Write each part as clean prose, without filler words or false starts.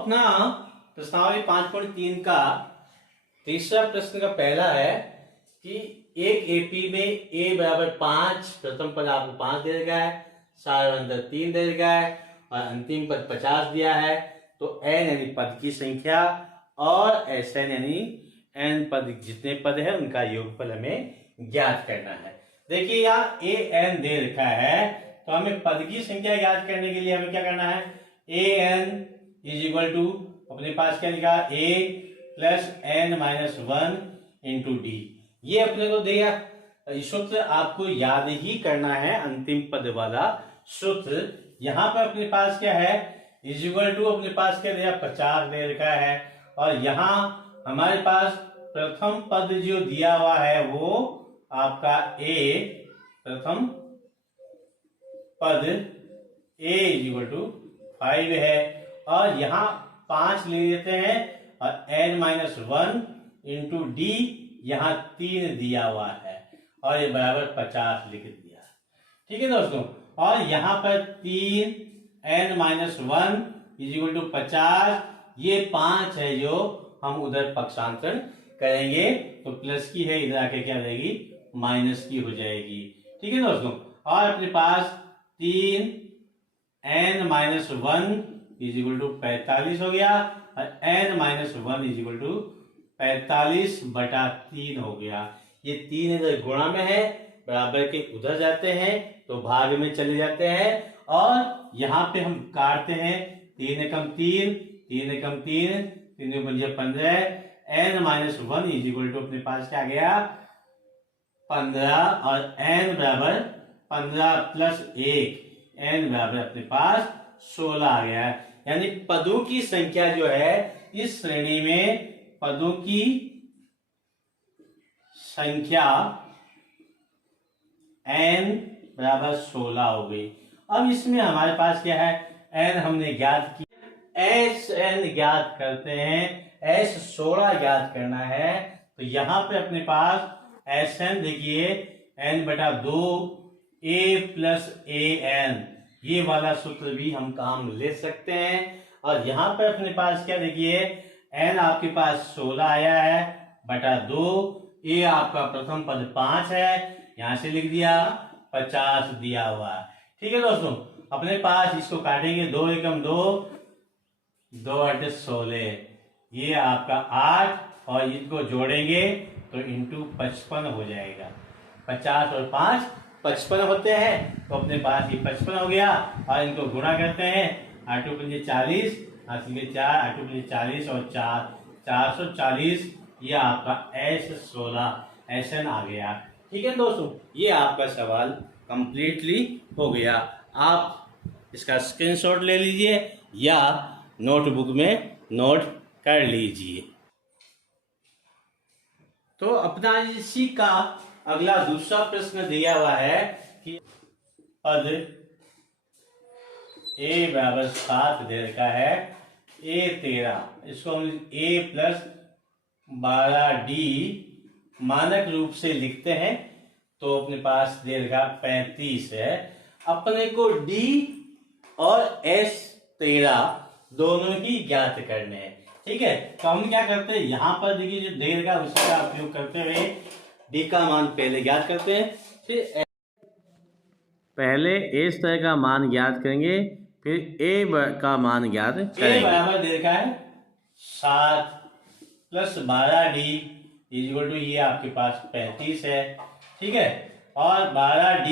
अपना प्रश्नावली 5.3 का तीसरा प्रश्न का पहला है कि एक एपी में ए बराबर 5, प्रथम पद आपको 5 दे रखा है, सारवंतर 3 दे रखा है और अंतिम पद 50 दिया है। तो एन यानी पद की संख्या और एस एन यानी एन पद जितने पद है उनका योगफल हमें ज्ञात करना है। देखिए यहाँ ए एन दे रखा है, तो हमें पद की संख्या ज्ञात करने के लिए हमें क्या करना है, a n is equal to अपने पास क्या लिखा, a plus n minus 1 into d. ये अपने को दिया सूत्र, आपको याद ही करना है अंतिम पद वाला सूत्र। यहां पर अपने पास क्या है, इज इक्वल टू अपने पास क्या दिया, 50 दे रखा है और यहां हमारे पास प्रथम पद जो दिया हुआ है वो आपका ए, प्रथम पद ए इज इक्वल टू 5 है और यहां 5 ले लेते हैं और एन माइनस 1 इंटू डी यहां 3 दिया हुआ है और ये बराबर 50 लिख दिया। ठीक है दोस्तों, और यहां पर 3 n minus 1 is equal to 50, ये 5 है जो हम उधर पक्षांतरण करेंगे तो प्लस की है, इधर आके क्या रहेगी, माइनस की हो जाएगी। ठीक है दोस्तों, और अपने पास 3 n minus 1 is equal to 45 हो गया और n minus 1 is equal to 45/3 हो गया। ये 3 इधर गुणा में है, बराबर के उधर जाते हैं तो भाग में चले जाते हैं और यहाँ पे हम काटते हैं, 3 एकम 3, 3 एकम 3, 3 पंजे 15, n minus 1 is equal to अपने पास क्या गया, 15 और एन बराबर 15 प्लस 1, एन बराबर अपने पास 16 आ गया। यानी पदों की संख्या जो है इस श्रेणी में पदों की संख्या n बराबर 16 हो गई। अब इसमें हमारे पास क्या है, n हमने ज्ञात किया, एस एन ज्ञात करते हैं, एस 16 ज्ञात करना है। तो यहां पे अपने पास एस एन देखिए n/2 a plus A N, ये वाला सूत्र भी हम काम ले सकते हैं। और यहां पे अपने पास क्या देखिए, एन आपके पास 16 आया है बटा 2, ए आपका प्रथम पद 5 है, यहां से लिख दिया 50 दिया हुआ है। ठीक है दोस्तों, अपने पास इसको काटेंगे, 2 एकम 2, 2 8 16, ये आपका 8 और इनको जोड़ेंगे तो इंटू 55 हो जाएगा। 50 और 5 55 होते हैं, तो अपने पास ये 55 हो गया और इनको गुणा करते हैं, 8 पंजे 40, 8 4, 8 पंजे 40 और 4 440, ये आपका S16 SN आ गया। ठीक है दोस्तों, ये आपका सवाल कंप्लीटली हो गया। आप इसका स्क्रीनशॉट ले लीजिए या नोटबुक में नोट कर लीजिए। तो अपना इसी का अगला दूसरा प्रश्न दिया हुआ है कि पद a बराबर 7 दे रखा है, a 13, इसको हम a प्लस 12d मानक रूप से लिखते हैं तो अपने पास दे रखा 35 है। अपने को d और s 13 दोनों ही ज्ञात करने हैं। ठीक है, तो हम क्या करते हैं, यहां पर देखिए जो दे रखा उसका उपयोग करते हुए d का मान पहले ज्ञात करते हैं, फिर पहले इस तरह का मान ज्ञात करेंगे, फिर a का मान ज्ञात करेंगे। a बराबर दे रखा है 7 plus 12d is equal to, ये आपके पास 35 है। ठीक है, और 12d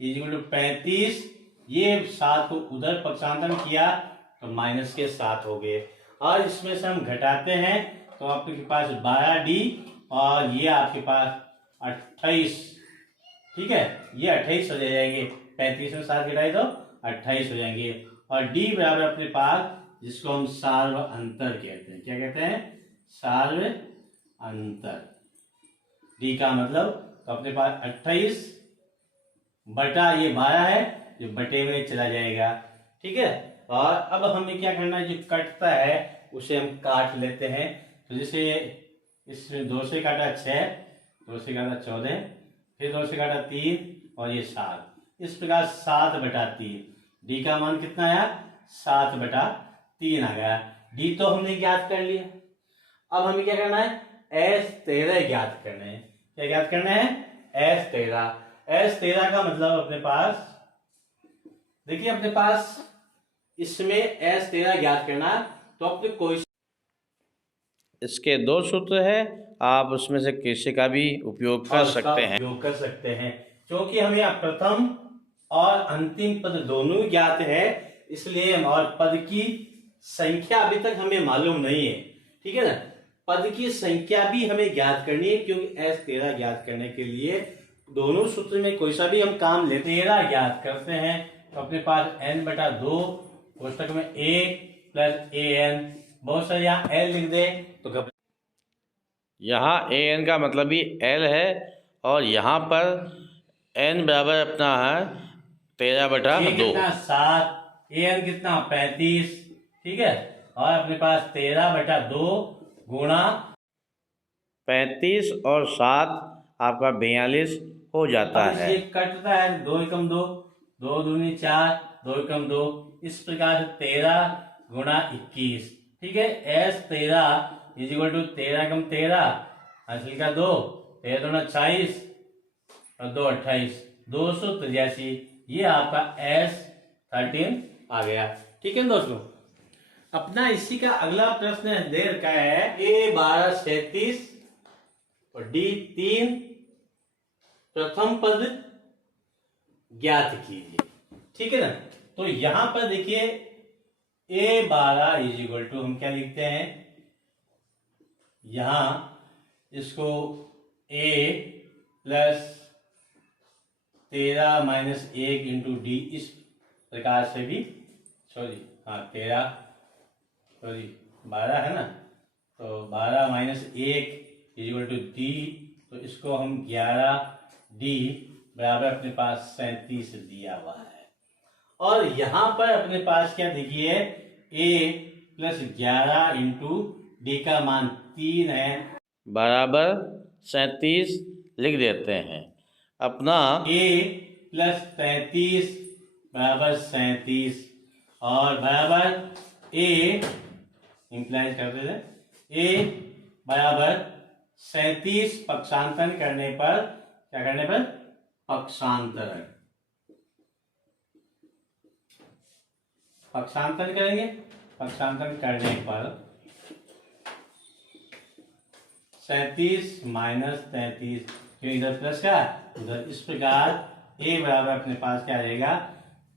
इज इक्वल टू 35, ये 7 को उधर पक्षांतरण किया तो माइनस के 7 हो गए और इसमें से हम घटाते हैं तो आपके पास 12d और ये आपके पास 28। ठीक है, ये 28 हो जाएंगे, 35 में 7 घटाए तो 28 हो जाएंगे। और d बराबर अपने पास, जिसको हम सार्व अंतर कहते हैं, क्या कहते हैं, सार्व अंतर। d का मतलब, तो अपने पास 28 बटा ये 12 है जो बटे में चला जाएगा। ठीक है, और अब हमें क्या करना है, जो कटता है उसे हम काट लेते हैं। तो जैसे इसमें 2 से काटा 6, 2 से काटा 14, फिर 2 से काटा 3 और ये 7, इस प्रकार 7/3, डी का मान कितना आया, 7/3 3 आ गया। डी तो हमने ज्ञात कर लिया। अब हमें क्या करना है, S13 ज्ञात करना है। क्या ज्ञात करना है, S13। S13 का मतलब अपने पास देखिए, अपने पास इसमें S13 ज्ञात करना, तो अपने कोई इसके 2 सूत्र है, आप उसमें से किसी का भी उपयोग कर सकते हैं। उपयोग कर सकते हैं, क्योंकि हमें अब प्रथम और अंतिम पद दोनों ज्ञात है, इसलिए और पद की संख्या अभी तक हमें मालूम नहीं है। ठीक है ना, पद की संख्या भी हमें ज्ञात करनी है, क्योंकि S13 ज्ञात करने के लिए दोनों सूत्र में कोई सा भी हम काम लेते हैं। 13 ज्ञात करते हैं, तो अपने पास n/2 कोष्टक में a प्लस an, बहुत सारे यहाँ l लिख दे तो यहाँ an का मतलब ही l है, और यहाँ पर n बराबर अपना है 13/2। 7, an कितना 35, ठीक है, और अपने पास 13/2 गुणा 35 और 7 आपका 42 हो जाता है। ये कटता है, 2 एकम 2, 2 दूनी 4, 2 एकम 2, इस प्रकार से 13 गुणा 21। ठीक है, S13 इज इक्वल टू 13 एकम 13, हासिल का 2, 13 दूना 26 और 2 28, 283। ये आपका S13 आ गया। ठीक है दोस्तों, अपना इसी का अगला प्रश्न दे रखा है A12 37 और D3 प्रथम पद ज्ञात कीजिए। ठीक है ना, तो यहां पर देखिए A12 इज इक्वल टू हम क्या लिखते हैं, यहां इसको A plus 13 minus 1 into d इस प्रकार से भी, 12 है ना, तो 12 minus 1 is equal to d, तो इसको हम 11 डी बराबर अपने पास 37 दिया हुआ है। और यहां पर अपने पास क्या देखिए, a प्लस 11 इंटू डी का मान 3 है, बराबर 37 लिख देते हैं। अपना a प्लस 33 बराबर 37 और बराबर a इंप्लाइज करते थे, a बराबर 37 पक्षांतरण करने पर, क्या करने पर, पक्षांतरण करेंगे, पक्षांतरण करने पर 37 माइनस 33, क्यों इधर प्लस का उधर, इस प्रकार a बराबर अपने पास क्या रहेगा,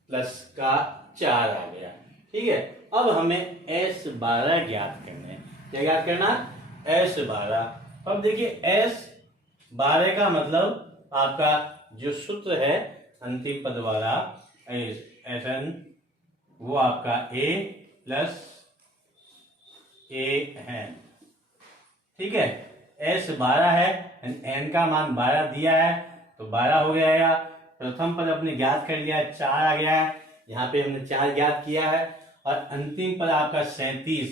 प्लस का 4 आ गया। ठीक है, अब हमें S12 ज्ञात करना है। क्या ज्ञात करना, S12। अब देखिए S12 का मतलब आपका जो सूत्र है अंतिम पद वाला Sn, वो आपका a प्लस a है। ठीक है, S12 है, n का मान 12 दिया है, तो 12 हो गया। प्रथम पद अपने ज्ञात कर लिया, 4 आ गया है, यहाँ पे हमने 4 ज्ञात किया है। और अंतिम पद आपका 37,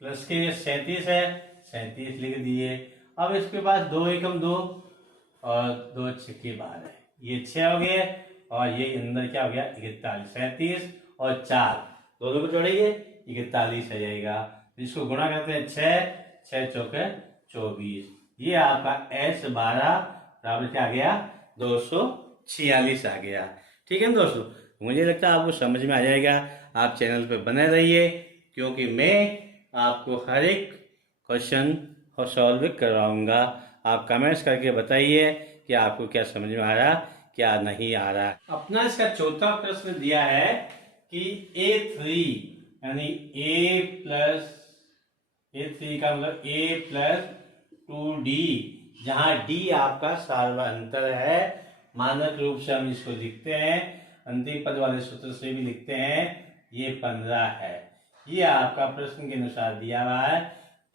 प्लस के लिए 37 है, 37 लिख दिए। अब इसके पास 2 एकम 2 और 2 छक्के 12 है, ये 6 हो गए, और ये अंदर क्या हो गया 41, 37 और 4 दोनों को जोड़ेंगे 41 आ जाएगा। इसको गुणा करते हैं 6 चौके 24, ये आपका S12 बराबर क्या आ गया, 246 आ गया। ठीक है दोस्तों, मुझे लगता है आपको समझ में आ जाएगा। आप चैनल पे बने रहिए, क्योंकि मैं आपको हर एक क्वेश्चन सॉल्व करवाऊंगा। आप कमेंट्स करके बताइए कि आपको क्या समझ में आ रहा, क्या नहीं आ रहा। अपना इसका चौथा प्रश्न दिया है कि A3 यानी A3 का मतलब A प्लस 2D, जहां D आपका सार्वअंतर है, मानक रूप से हम इसको लिखते हैं, अंतिम पद वाले सूत्र से भी लिखते हैं, ये 15 है। ये आपका प्रश्न के अनुसार दिया हुआ है,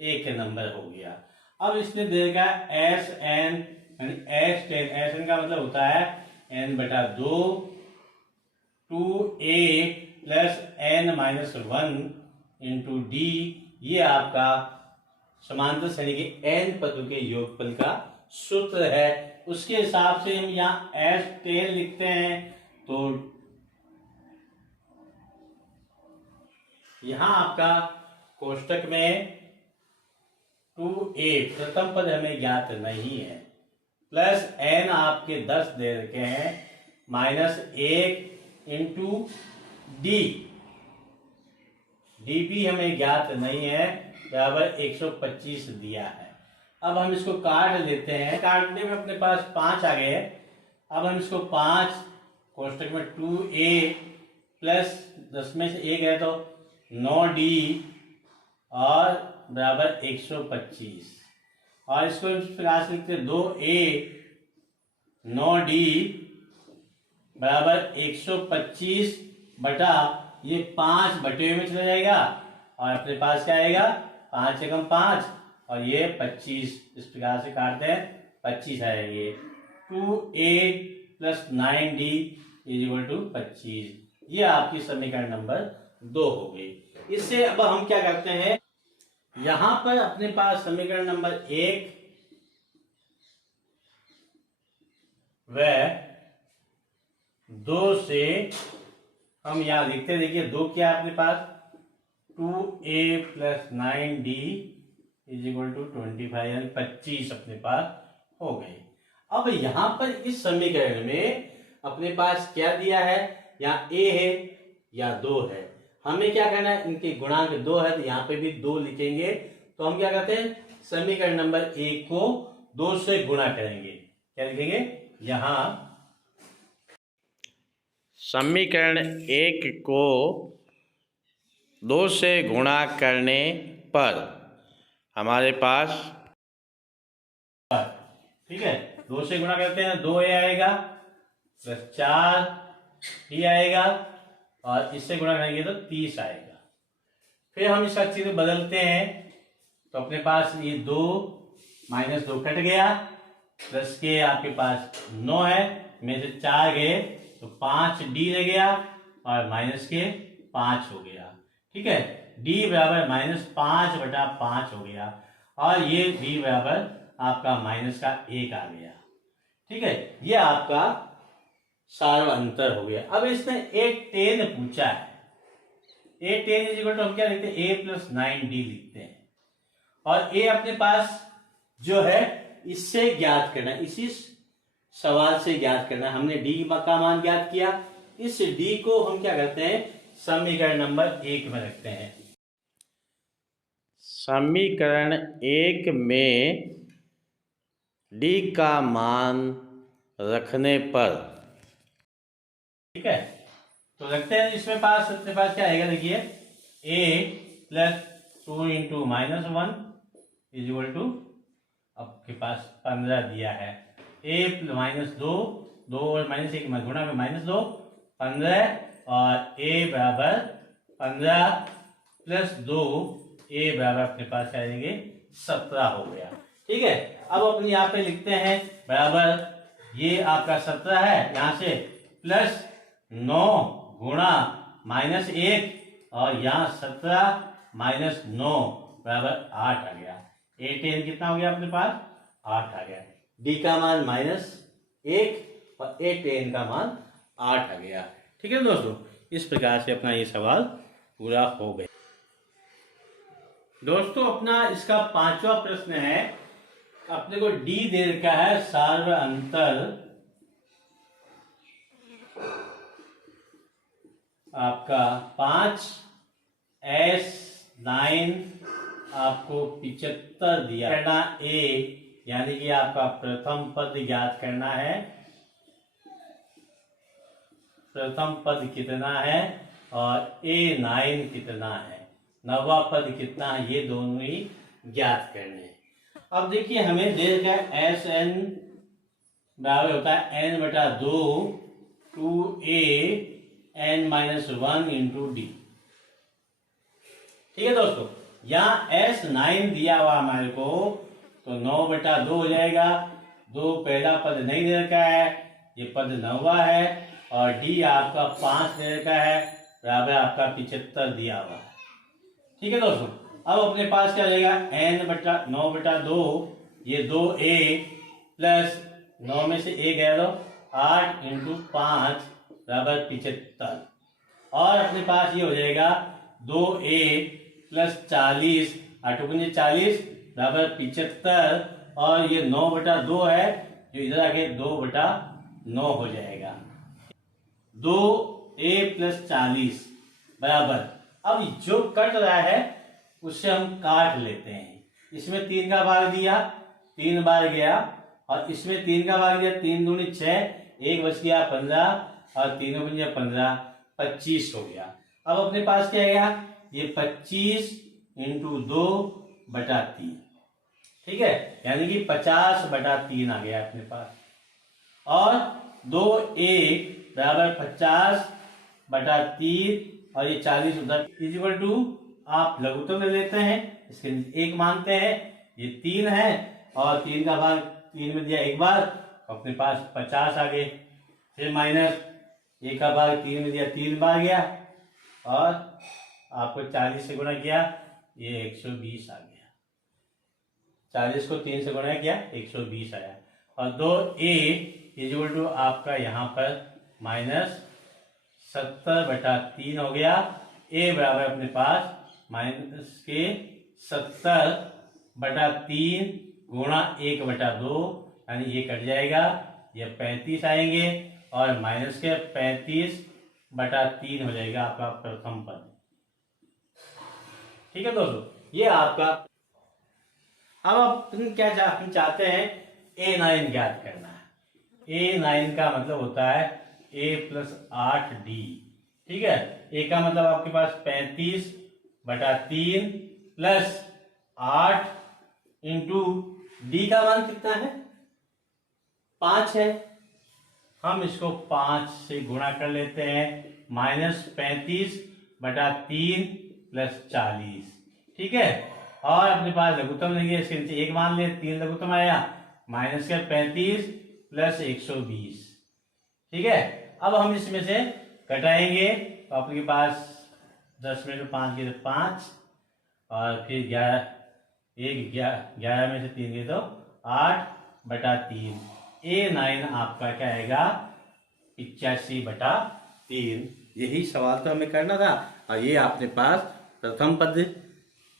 1 नंबर हो गया। अब इसने देगा Sn यानी S10, Sn का मतलब होता है n/2 2a plus n minus 1 into d, ये आपका समांतर श्रेणी के n पदों के योगफल का सूत्र है। उसके हिसाब से हम यहाँ S10 लिखते हैं, तो यहाँ आपका कोष्टक में 2a प्रथम पद हमें ज्ञात नहीं है, प्लस n आपके 10 दे रखे हैं, माइनस 1 इंटू डी, डी भी हमें ज्ञात नहीं है, बराबर 125 दिया है। अब हम इसको काट लेते हैं, काटने में अपने पास 5 आ गए। अब हम इसको 5 कोष्टक में 2a प्लस 10 में से 1 है तो 9d और बराबर 125, और इसको इस प्रकार से लिखते 2a 9d बराबर 125 बटा ये 5 बटे में चला जाएगा, और अपने पास क्या आएगा 5 एकम 5 और ये 25, इस प्रकार से काटते हैं 25 आएंगे। 2a plus 9d is equal to 25, ये आपकी समीकरण नंबर 2 हो गई। इससे अब हम क्या करते हैं, यहां पर अपने पास समीकरण नंबर 1 व 2 से हम यहां लिखते, देखिए 2 क्या है अपने पास 2a plus 9d is equal to 25 यानी 25 अपने पास हो गए। अब यहां पर इस समीकरण में अपने पास क्या दिया है, यहाँ a है या 2 है, हमें क्या करना है, इनके गुणांक 2 है तो यहाँ पे भी 2 लिखेंगे। तो हम क्या करते हैं, समीकरण नंबर 1 को 2 से गुणा करेंगे, क्या लिखेंगे, यहाँ समीकरण 1 को 2 से गुणा करने पर हमारे पास, ठीक है, 2 से गुणा करते हैं 2a आएगा प्लस 4d आएगा, और इससे गुणा करेंगे तो 30 आएगा। फिर हम इसका चिन्ह बदलते हैं तो अपने पास ये 2 माइनस 2 कट गया, प्लस के आपके पास 9 है, में से 4 गए तो 5d रह गया, और माइनस के 5 हो गया। ठीक है, d बराबर माइनस 5 बटा 5 हो गया, और ये d बराबर आपका माइनस का 1 आ गया। ठीक है, ये आपका सार्वअंतर हो गया। अब इसने एक टेन पूछा है, ए टेन इज इक्वल टू हम क्या लिखते हैं, ए प्लस 9d लिखते हैं, और ए अपने पास जो है इससे ज्ञात करना, इसी सवाल से ज्ञात करना। हमने डी का मान ज्ञात किया, इस डी को हम क्या करते हैं, समीकरण नंबर 1 में रखते हैं। समीकरण 1 में डी का मान रखने पर, ठीक है, तो रखते हैं, इसमें पास अपने पास क्या आएगा, देखिए a plus 2 into minus 1 is equal to, आपके पास 15 दिया है, a माइनस 2 और माइनस 1 गुणा में माइनस 2 15, और a बराबर 15 प्लस 2 a बराबर अपने पास क्या आएंगे 17 हो गया। ठीक है, अब अपने यहाँ पे लिखते हैं बराबर, ये आपका 17 है, यहाँ से प्लस 9 गुणा माइनस 1, और यहाँ 17 माइनस 9 बराबर 8 आ गया। ए टेन कितना हो गया अपने पास, 8 आ गया। डी का मान माइनस 1 और ए टेन का मान 8 आ गया। ठीक है दोस्तों, इस प्रकार से अपना ये सवाल पूरा हो गया। दोस्तों अपना इसका 5वां प्रश्न है, अपने को डी दे रखा है, सार्वअंतर आपका 5 S9 आपको 75 दिया, करना ए, यानी कि आपका प्रथम पद ज्ञात करना है, प्रथम पद कितना है और A9 कितना है, 9वां पद कितना है, ये दोनों ही ज्ञात करने हैं। अब देखिए हमें दे रखा है Sn बराबर होता है n बटा 2 2a n minus 1 into D. ठीक है दोस्तों, यहाँ S9 दिया हुआ हमारे को, तो 9 बटा 2 हो जाएगा, 2 पहला पद नहीं दे रखा है, ये पद 9वां है, और डी आपका 5 दे रखा है, बराबर आपका 75 दिया हुआ है। ठीक है दोस्तों, अब अपने पास क्या रहेगा, n बटा 9 बटा 2, ये 2a प्लस 9 में से 1 है तो 8 इंटू 5 बराबर 75, और अपने पास ये हो जाएगा 2a प्लस 40 8×5 40 बराबर 75 और ये 9/2 है, जो इधर आके 2/9 हो जाएगा। 2a प्लस 40 बराबर, अब जो कट रहा है उससे हम काट लेते हैं। इसमें 3 का भाग दिया, 3 बार गया, और इसमें 3 का भाग दिया, 3 दूनी 6, 1 बच गया 15 और 3 बन गया 15, 25 हो गया। अब अपने पास क्या आएगा, ये 25 × 2/3, ठीक है, यानी कि 50/3 आ गया अपने पास। और 2a बराबर 50/3 और ये 40 उधर इक्वल टू, आप लघुत्तम ले लेते हैं, इसके 1 मानते हैं, ये 3 है और 3 का भाग 3 में दिया 1 बार, अपने पास 50 आ गए। फिर माइनस 1 का भाग 3 में दिया 3 बार गया, और आपको 40 से गुणा किया, ये 120 आ गया। 40 को 3 से गुणा किया, 120 आया। और 2a इक्वल टू आपका यहाँ पर -70/3 हो गया। a बराबर अपने पास -70/3 गुणा 1/2, यानी ये कट जाएगा, ये 35 आएंगे, और माइनस के 35/3 हो जाएगा आपका प्रथम पद। ठीक है दोस्तों, ये आपका। अब अपन क्या हम चाहते हैं, a9 ज्ञात करना है। a9 का मतलब होता है a + 8d, ठीक है। a का मतलब आपके पास 35/3 प्लस 8 इंटू d का मान कितना है, 5 है। हम इसको 5 से गुणा कर लेते हैं, -35/3 प्लस 40, ठीक है। और अपने पास लघुत्तम लेंगे, इसके नीचे 1 मान ले, 3 लघुत्तम आया, -35 प्लस 120, ठीक है। अब हम इसमें से घटाएंगे, तो आपके पास 10 में से 5 गए तो 5, और फिर 11 में से 3 गए तो 8/3। a9 आपका क्या आएगा, 85/3। यही सवाल तो हमें करना था, और ये आपके पास प्रथम पद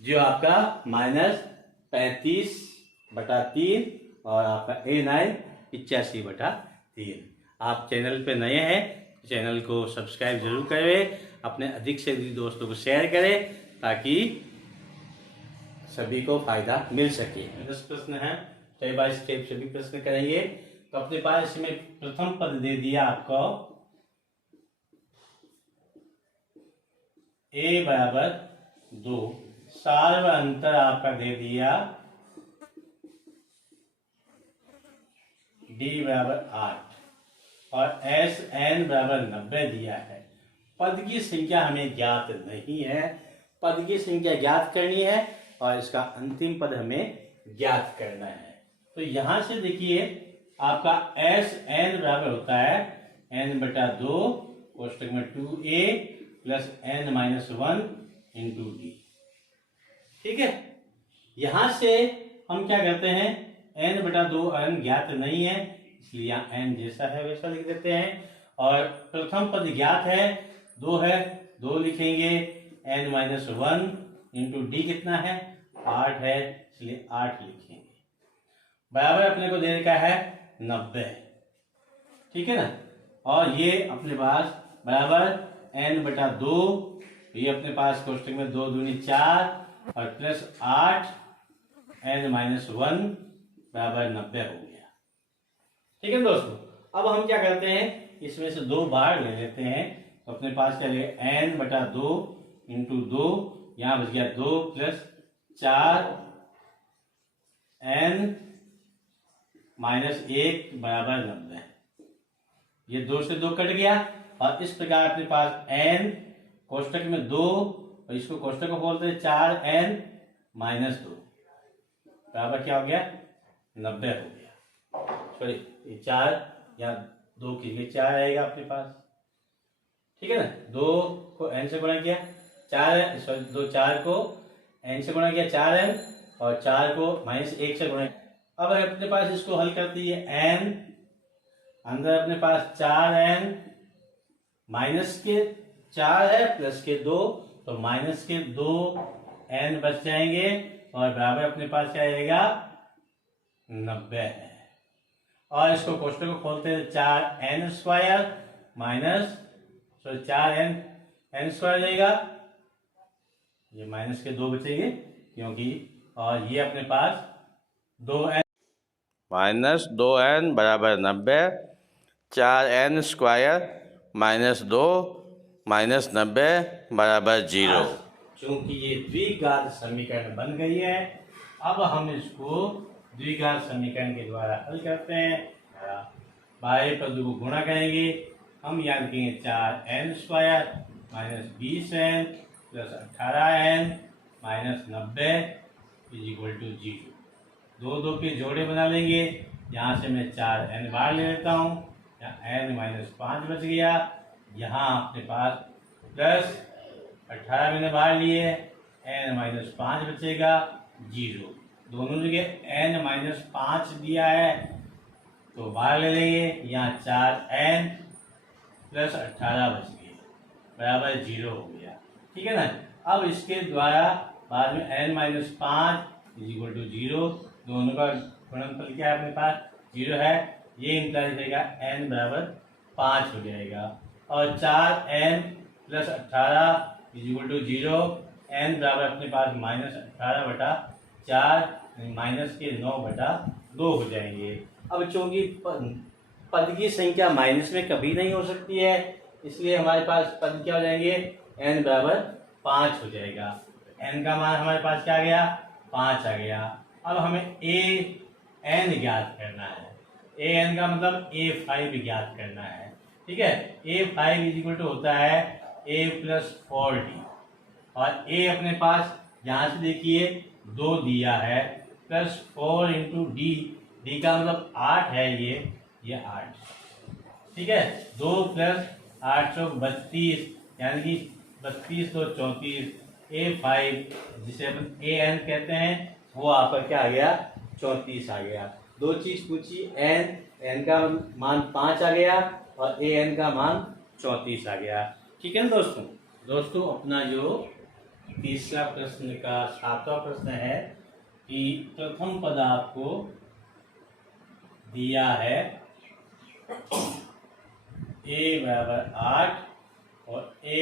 जो आपका -35/3 और आपका a9 85/3। आप चैनल पे नए हैं, चैनल को सब्सक्राइब जरूर करें, अपने अधिक से अधिक दोस्तों को शेयर करें, ताकि सभी को फायदा मिल सके। 10 प्रश्न है, स्टेप बाय स्टेप सभी प्रश्न करेंगे। तो अपने पास इसमें प्रथम पद दे दिया आपको a बराबर 2, सार्व अंतर आपका दे दिया d बराबर 8 और SN बराबर 90 दिया है। पद की संख्या हमें ज्ञात नहीं है, पद की संख्या ज्ञात करनी है और इसका अंतिम पद हमें ज्ञात करना है। तो यहां से देखिए, आपका SN बराबर होता है n/2 कोष्टक में 2a plus n-1 into d, ठीक है। यहां से हम क्या करते हैं, n/2 n ज्ञात नहीं है, इसलिए यहाँ n जैसा है वैसा लिख देते हैं। और प्रथम पद ज्ञात है, 2 है, 2 लिखेंगे, n-1 इंटू d कितना है, 8 है, इसलिए 8 लिखेंगे। बराबर अपने को दे रखा है 90, ठीक है ना। और ये अपने पास बराबर n/2, ये अपने पास कोष्टक में 2 दूनी 4 और प्लस 8 n-1 बराबर 90 हो गया, ठीक है दोस्तों। अब हम क्या करते हैं, इसमें से 2 बार ले लेते हैं, तो अपने पास क्या लगेगा, n/2 इंटू 2, यहां बच गया 2 प्लस 4 n-1 बराबर 90। ये 2 से 2 कट गया, और इस प्रकार अपने पास n कोष्टक में 2, और इसको कोष्टक को बोलते हैं 4n-2 बराबर क्या हो गया, 90 हो गया। सॉरी, ये 4 या 2 की 4 आएगा अपने पास, ठीक है ना। 2 को n से गुणा किया, 4 को n से गुणा किया 4n, और 4 को -1 से गुणा। अब अपने पास इसको हल करते हैं, n अंदर अपने पास 4n, माइनस के 4 है प्लस के 2, तो तो माइनस के 2 n बच जाएंगे और बराबर अपने पास क्या आएगा 90 है। और इसको कोष्टक को खोलते हैं 4n² माइनस 4n स्क्वायर जाएगा, ये माइनस के 2 बचेंगे क्योंकि, और ये अपने पास 2n माइनस 2n बराबर 90, 4n² माइनस 2 माइनस 90 बराबर 0। चूंकि ये द्विघात समीकरण बन गई है, अब हम इसको द्विघात समीकरण के द्वारा हल करते हैं। बाह्य पद को गुणा करेंगे, हम यहाँ लिखेंगे 4n² minus 20n plus 18n minus 90 equal to 0। दो दो के जोड़े बना लेंगे, यहाँ से मैं 4n बाहर ले लेता हूँ, यहाँ n माइनस 5 बच गया, यहाँ अपने पास प्लस 18 मैंने बाहर लिए, n माइनस 5 बचेगा 0। दोनों जगह n माइनस 5 दिया है तो बाहर ले लेंगे, यहाँ 4n प्लस 18 बच गए बराबर 0 हो गया। ठीक है ना। अब इसके द्वारा बाद में n माइनस 5 इक्वल टू 0, दोनों का गुणनफल क्या है अपने पास 0 है, ये इंप्लाई करेगा n बराबर 5 हो जाएगा। और 4n plus 18 equal to 0, n बराबर अपने पास माइनस 18/4 माइनस के 9/2 हो जाएंगे। अब चूंकि पद की संख्या माइनस में कभी नहीं हो सकती है, इसलिए हमारे पास पद क्या हो जाएंगे n बराबर 5 हो जाएगा। n का मान हमारे पास क्या आ गया 5 आ गया। अब हमें a n ज्ञात करना है, a n का मतलब a5 ज्ञात करना है। ठीक है, a5 इक्वल टू होता है a प्लस 4d, और a अपने पास यहाँ से देखिए 2 दिया है प्लस 4 इंटू डी, डी का मतलब 8 है, ये 8। ठीक है, 2 प्लस 832 यानी कि 32 तो 34, a5 जिसे अपन an कहते हैं वो आपका क्या आ गया 34 आ गया। दो चीज पूछी, n का मान 5 आ गया और an का मान 34 आ गया। ठीक है ना दोस्तों अपना जो तीसरा प्रश्न का 7वां प्रश्न है कि प्रथम पद आपको दिया है a बराबर 8 और a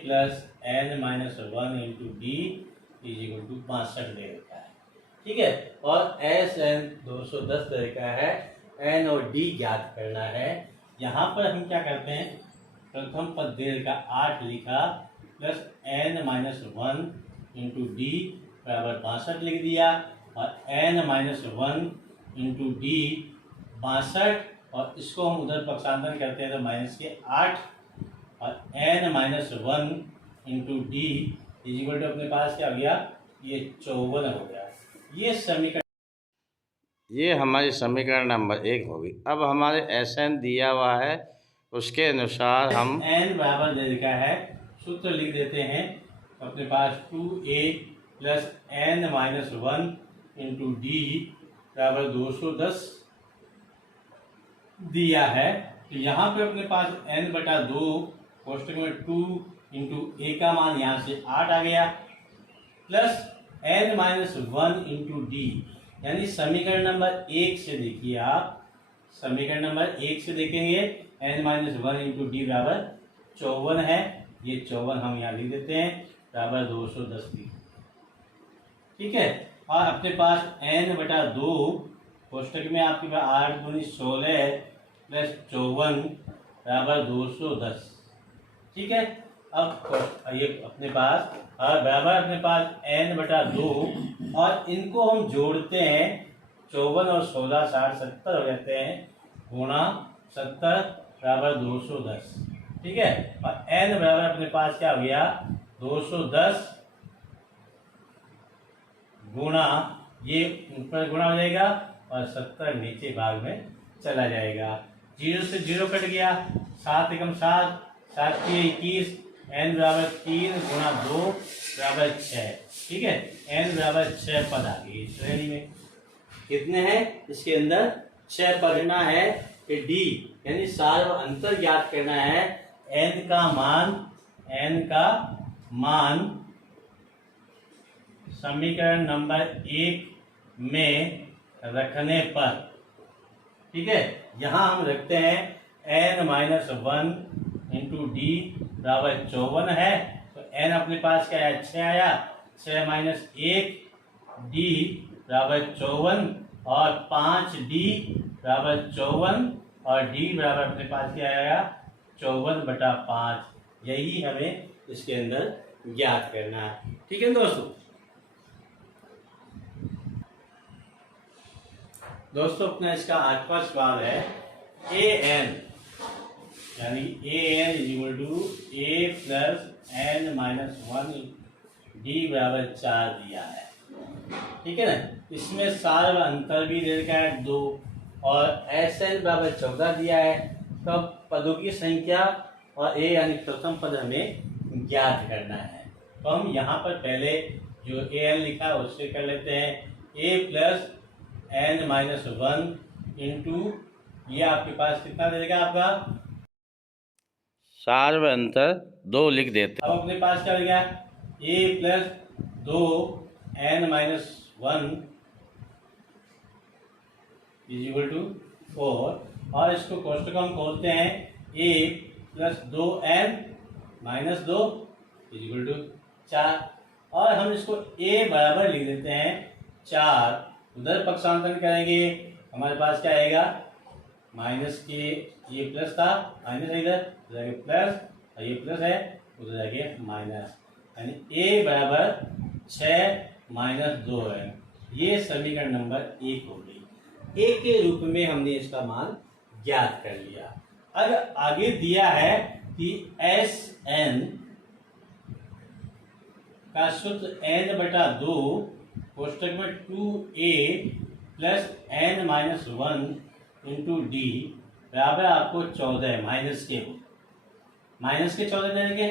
plus n minus 1 into D equal to 62 दे रखा है। ठीक है, और Sn 210 दे रखा है, n और d ज्ञात करना है। यहाँ पर हम क्या करते हैं, प्रथम पद दे रखा 8 लिखा plus n minus 1 into D बराबर 62 लिख दिया, और n माइनस 1 इंटू डी 62, और इसको हम उधर पक्षांतरण करते हैं तो माइनस के 8 और n minus 1 into D equal to अपने पास क्या हो गया ये 54 हो गया। ये समीकरण, ये हमारी समीकरण नंबर 1 होगी। अब हमारे Sn दिया हुआ है, उसके अनुसार हम n बराबर दे रखा है, सूत्र लिख देते हैं अपने पास 2a plus n minus 1 into D बराबर 210 दिया है। तो यहाँ पे अपने पास n/2 कोष्टक में 2 इंटू ए का मान यहाँ से 8 आ गया plus n minus 1 into D, यानी समीकरण नंबर 1 से देखिए आप, समीकरण नंबर 1 से देखेंगे n माइनस 1 इंटू डी बराबर 54 है, ये 54 हम यहाँ लिख देते हैं बराबर 210 लिख। ठीक है, और अपने पास n/2 कोष्टक में आपके पास 8 दूनी 16 प्लस 54 बराबर 210। ठीक है, अब ये अपने पास और बराबर अपने पास n/2, और इनको हम जोड़ते हैं 54 और 16 60 70 हो जाते हैं, गुणा 70 बराबर 210। ठीक है, और n बराबर अपने पास क्या हो गया 210 गुणा, ये ऊपर गुणा हो जाएगा और 70 नीचे भाग में चला जाएगा, 0 से 0 कट गया, 7 एकम 7, 7 के 21, n बराबर 3 गुणा 2 बराबर 6। ठीक है, n बराबर 6 पद आ गए श्रेणी में। कितने हैं इसके अंदर 6 पढ़ना है कि d यानी सार और अंतर ज्ञात करना है, n का मान n का मान समीकरण नंबर 1 में रखने पर, ठीक है, यहां हम रखते हैं n-1 इंटू डी बराबर 54 है, तो n अपने पास क्या है 6 आया, 6 माइनस 1 डी बराबर 54 और 5d बराबर 54 और d बराबर अपने पास क्या आया 54/5। यही हमें इसके अंदर ज्ञात करना है, ठीक है दोस्तों अपना इसका 8वां सवाल है ए एन, यानी a n is equal to a plus n minus 1 d बराबर 4 दिया है, ठीक है ना। इसमें सार व अंतर भी दे रखा है 2 और एस एन बराबर 14 दिया है। तो अब पदों की संख्या और ए यानी प्रथम पद हमें ज्ञात करना है। तो हम यहाँ पर पहले जो ए एन लिखा है उससे कर लेते हैं a plus n minus 1 into ये आपके पास कितना दे देगा आपका सार व अंतर 2 लिख देते। अब अपने पास क्या हो गया a plus 2 n minus 1 is equal to 4 और इसको कोष्टक हम खोलते हैं a plus 2n minus 2 is equal to 4 और हम इसको ए बराबर लिख देते हैं 4। उधर पक्षांतरण करेंगे हमारे पास क्या आएगा माइनस के ये प्लस था माइनस है इधर प्लस और ये प्लस है उधर जाके माइनस, यानी ए बराबर 6 माइनस 2 है। ये समीकरण नंबर 1 हो गई। ए के रूप में हमने इसका मान ज्ञात कर लिया। अब आगे दिया है कि एस एन का सूत्र n/2 कोष्टक में 2a plus n minus 1 into D बराबर आपको 14 माइनस के 14 दे देंगे,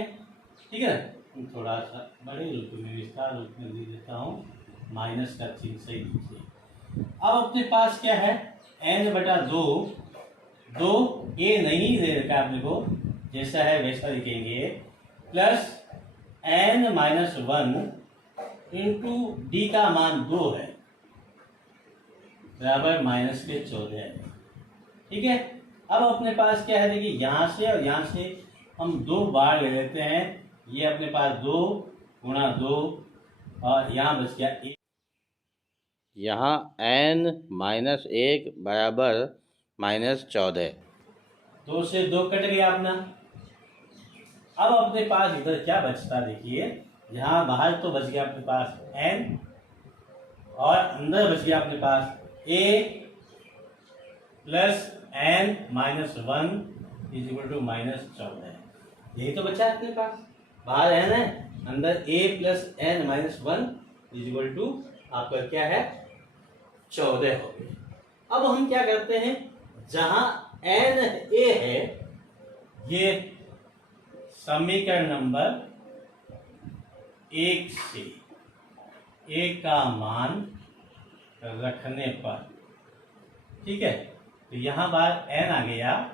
ठीक है। थोड़ा सा बड़े रूप में विस्तार रूप में लिख देता हूँ, माइनस का चिन्ह सही लीजिए। अब अपने पास क्या है n/2 2 ए नहीं दे रखा अपने को, जैसा है वैसा लिखेंगे plus n minus 1 into D का मान 2 है बराबर माइनस के 14 है, ठीक है। अब अपने पास क्या है देखिए यहाँ से और यहाँ से हम 2 बार ले लेते हैं, ये अपने पास 2 गुणा 2 और यहाँ बच गया 1। यहाँ n-1 बराबर -14, 2 से 2 कट गया अपना। अब अपने पास इधर क्या बचता देखिए, यहाँ बाहर तो बच गया अपने पास n और अंदर बच गया अपने पास a plus n minus 1 is equal to -14। यही तो बचा अपने पास, बाहर n है अंदर a plus n minus 1 is equal to आपका क्या है 14 हो गए। अब हम क्या करते हैं, जहां n a है ये समीकरण नंबर 1 से a का मान रखने पर, ठीक है, तो यहाँ बार n आ गया,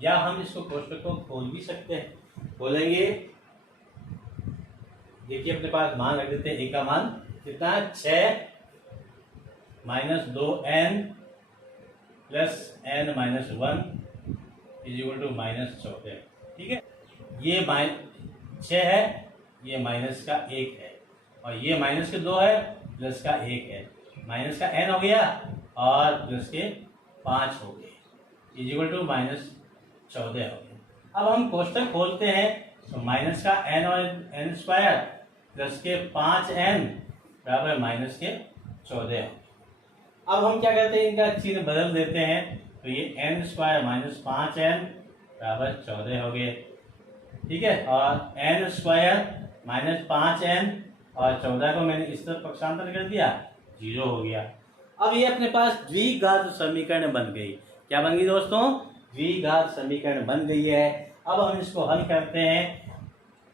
या हम इसको कोष्टक को खोल भी सकते हैं। खोलेंगे देखिए अपने पास मान रख देते हैं, a का मान कितना 6 minus 2n plus n minus 1 is equal to -14, ठीक है। ये 6 है, ये माइनस का 1 है और ये माइनस के 2 है प्लस का 1 है, माइनस का n हो गया और प्लस के 5 हो गए इज इक्वल टू -14 हो गए। अब हम कोष्टक खोलते हैं तो माइनस का n और n स्क्वायर प्लस के 5n बराबर माइनस के 14 हो। अब हम क्या करते हैं, इनका चिन्ह बदल देते हैं, तो ये n स्क्वायर माइनस 5n बराबर 14 हो गए, ठीक है। और n स्क्वायर माइनस 5n और 14 को मैंने इस तरफ पक्षांतर कर दिया, 0 हो गया। अब ये अपने पास द्विघात समीकरण बन गई। क्या बन गई दोस्तों, द्विघात समीकरण बन गई है। अब हम इसको हल करते हैं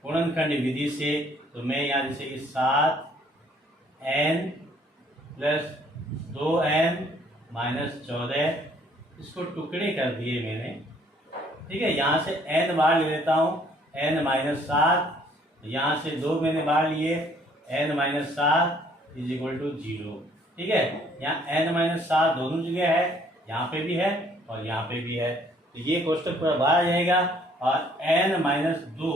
गुणनखंड विधि से। तो मैं यहाँ जैसे कि 7n प्लस 2n माइनस 14 इसको टुकड़े कर दिए मैंने, ठीक है। यहाँ से n बार ले लेता हूँ n माइनस 7, यहाँ से 2 मैंने बाहर लिए, n minus 7 is equal to 0। ठीक है, यहाँ n माइनस 7 दोनों जगह है, यहाँ पे भी है और यहाँ पे भी है, तो ये कोष्टक पूरा बाहर आ जाएगा और n माइनस 2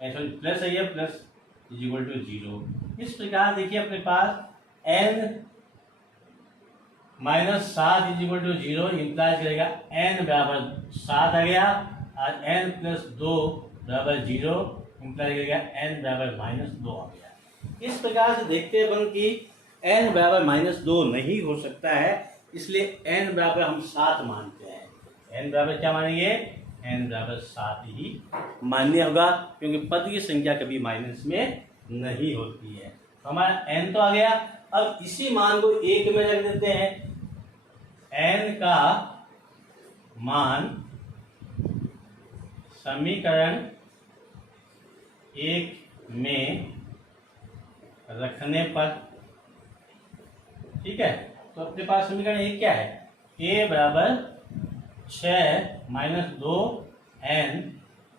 प्लस है, ये प्लस इज इक्वल टू 0। इस प्रकार देखिए अपने पास n minus 7 is equal to 0 implies करेगा n बराबर 7 आ गया और n प्लस 2 बराबर 0 इंप्लाई करेगा n बराबर माइनस 2 आ गया। इस प्रकार से देखते हैं अपन कि n बराबर माइनस 2 नहीं हो सकता है, इसलिए n बराबर हम 7 मानते हैं। n बराबर क्या मानेंगे? n बराबर 7 ही मान्य होगा, क्योंकि पद की संख्या कभी माइनस में नहीं होती है। हमारा n तो आ गया। अब इसी मान को 1 में रख देते हैं। n का मान समीकरण 1 में रखने पर, ठीक है, तो अपने पास समीकरण 1 क्या है? a बराबर 6 माइनस 2n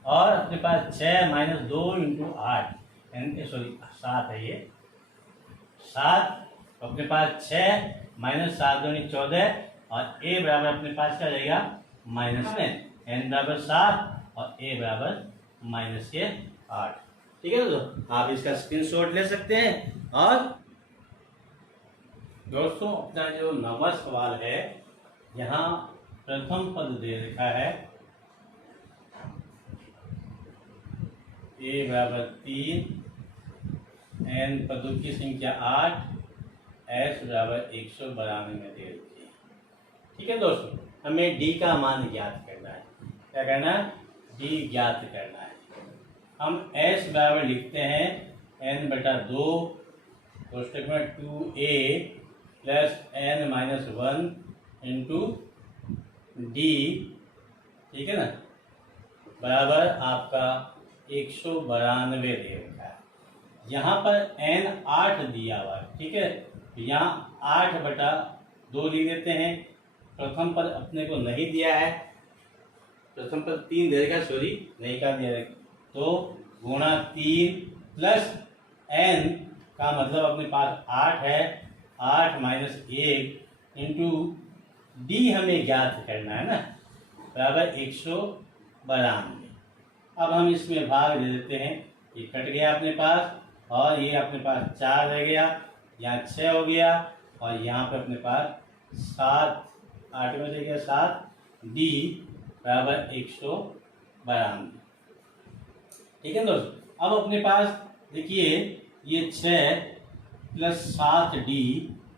और अपने पास 6 माइनस 2 इंटू 8 7 है, ये 7, तो अपने पास 6 माइनस 7 दूनी 14 और a बराबर अपने पास क्या रहेगा? माइनस में n बराबर 7 और a बराबर माइनस के 8। ठीक है दोस्तों, आप इसका स्क्रीनशॉट ले सकते हैं। और दोस्तों अपना जो 9वां सवाल है, यहाँ प्रथम पद दे रखा है a बराबर 3, n पदों की संख्या 8, s बराबर 192 में दे रखी है। ठीक है दोस्तों, हमें d का मान ज्ञात करना है। क्या करना है? d ज्ञात करना है। हम s बराबर लिखते हैं n बटा 2 कोष्टक में 2a plus n minus 1 into d, ठीक है ना, बराबर आपका 192 दे रखा है। यहाँ पर n 8 दिया हुआ है, ठीक है, तो यहाँ 8 बटा 2 लिख देते हैं। प्रथम पद अपने को नहीं दिया है, प्रथम पद 3 दे रखा, सॉरी नहीं का दिया है, तो गुणा 3 प्लस n का मतलब अपने पास 8 है, 8 माइनस 1 इंटू d हमें ज्ञात करना है ना, बराबर 192। अब हम इसमें भाग दे देते हैं, ये कट गया अपने पास और ये अपने पास 4 रह गया, यहाँ 6 हो गया और यहाँ पे अपने पास 7, 8 में से गया 7, d बराबर 192। ठीक है दोस्तों, अब अपने पास देखिए ये 6 प्लस 7d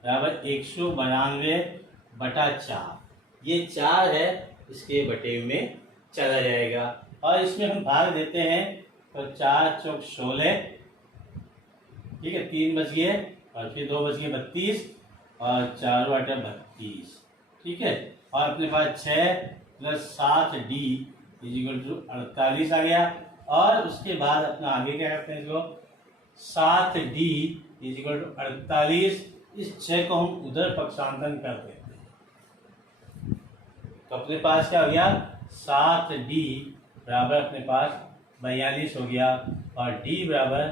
बराबर 192 बटा 4, ये 4 है, इसके बटे में चला जाएगा और इसमें हम भाग देते हैं, तो 4 चौक 16, ठीक है, 3 बच गए और फिर 2 बच गए 32 और 4 बटा 32। ठीक है, और अपने पास 6 plus 7d is equal to 48 आ गया और उसके बाद अपना आगे क्या करते हैं, इसको 7d इज इक्वल टू 48, इस 6 को हम उधर पक्षांतरण कर देते हैं, तो अपने पास क्या हो गया? 7d बराबर अपने पास 42 हो गया और d बराबर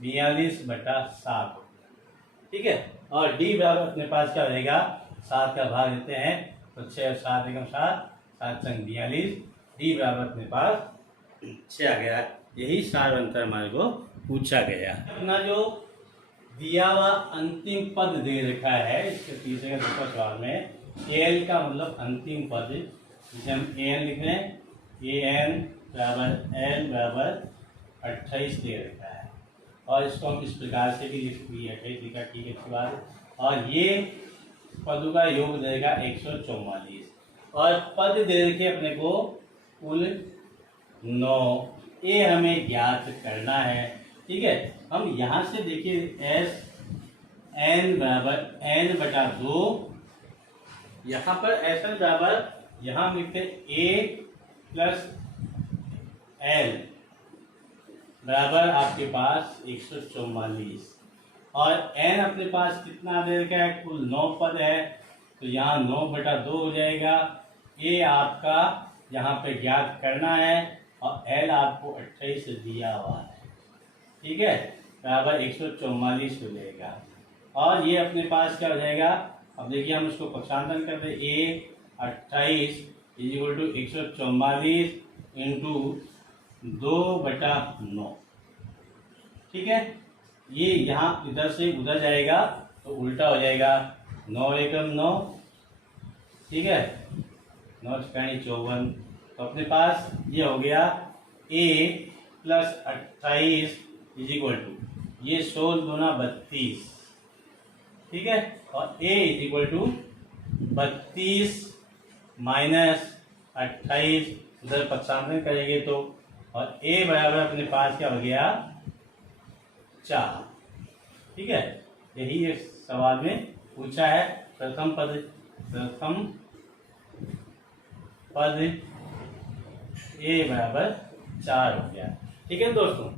42 बटा 7 हो गया। ठीक है, और d बराबर अपने पास क्या हो जाएगा? 7 का भाग देते हैं, तो 6 7 एकम 7, 7 संग 42, d बराबर अपने पास 6 आ गया। यही सार अंतर हमारे को पूछा गया। अपना जो दिया हुआ अंतिम पद दे रखा है, इसके तीसरे का दूसरा सवाल में an का मतलब अंतिम पद, जिसे हम an लिख रहे हैं, an बराबर n बराबर 28 दे रखा है और इसको हम इस प्रकार से भी लिख दिए 28 लिखा, ठीक है, इसके बाद और ये पदों का योग देगा 144 और पद दे रखे अपने को कुल 9, ये हमें ज्ञात करना है। ठीक है, हम यहाँ से देखिए s n बराबर n बटा 2, यहाँ पर s n बराबर, यहाँ हम लिखते a प्लस l बराबर आपके पास 144 और n अपने पास कितना दे रखा है? कुल 9 पद है, तो यहाँ 9 बटा 2 हो जाएगा। a आपका यहाँ पे ज्ञात करना है और एल आपको 28 दिया हुआ है, ठीक है, बराबर 144 मिलेगा। और ये अपने पास क्या हो जाएगा, अब देखिए हम उसको पक्षांतरण कर दे, ए 28 इक्वल टू 144 इंटू 2/9, ठीक है। ये यहाँ इधर से उधर जाएगा तो उल्टा हो जाएगा, 9 एकम 9, ठीक है, 9 × 54। तो अपने पास ये हो गया a plus 28 is equal to, ये 16 दूना 32, ठीक है, और a is equal to 32 minus 28, उधर पक्षांतरण करेंगे तो, और a बराबर अपने पास क्या हो गया 4, ठीक है। यही एक सवाल में पूछा है। प्रथम पद a बराबर 4 हो गया, ठीक है दोस्तों।